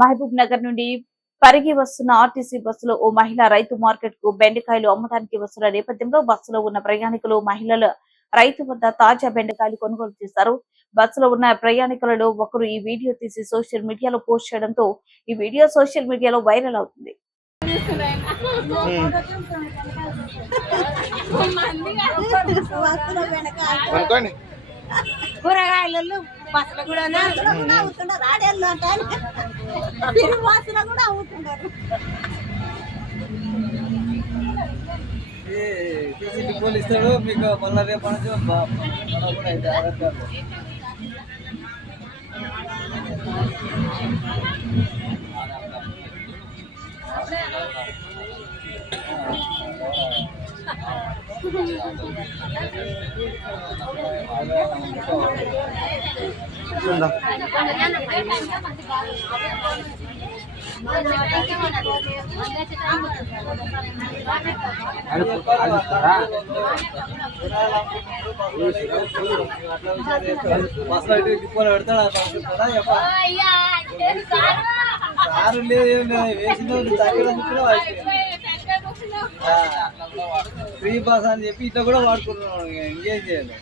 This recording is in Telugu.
మహబూబ్ నగర్ నుండి పరిగి వస్తున్న ఆర్టీసీ బస్సులో ఓ మహిళ రైతు మార్కెట్ కు బెండకాయలు అమ్మడానికి వస్తున్న నేపథ్యంలో బస్సులో ఉన్న ప్రయాణికులు మహిళలు రైతు వద్ద తాజా బెండకాయలు కొనుగోలు చేశారు. బస్సులో ఉన్న ప్రయాణికులలో ఒకరు ఈ వీడియో తీసి సోషల్ మీడియాలో పోస్ట్ చేయడంతో ఈ వీడియో సోషల్ మీడియాలో వైరల్ అవుతుంది. కూరగాయలు బస్సులు కూడా ఇస్తాడు మీకు మళ్ళీ రేపు కూడా అయితే పెడతాడా సారు లేదు వేసిన ఫ్రీ పాస్ అని చెప్పి ఇట్లా కూడా వాడుకుంటున్నాం. ఇంకేం చేయాలి.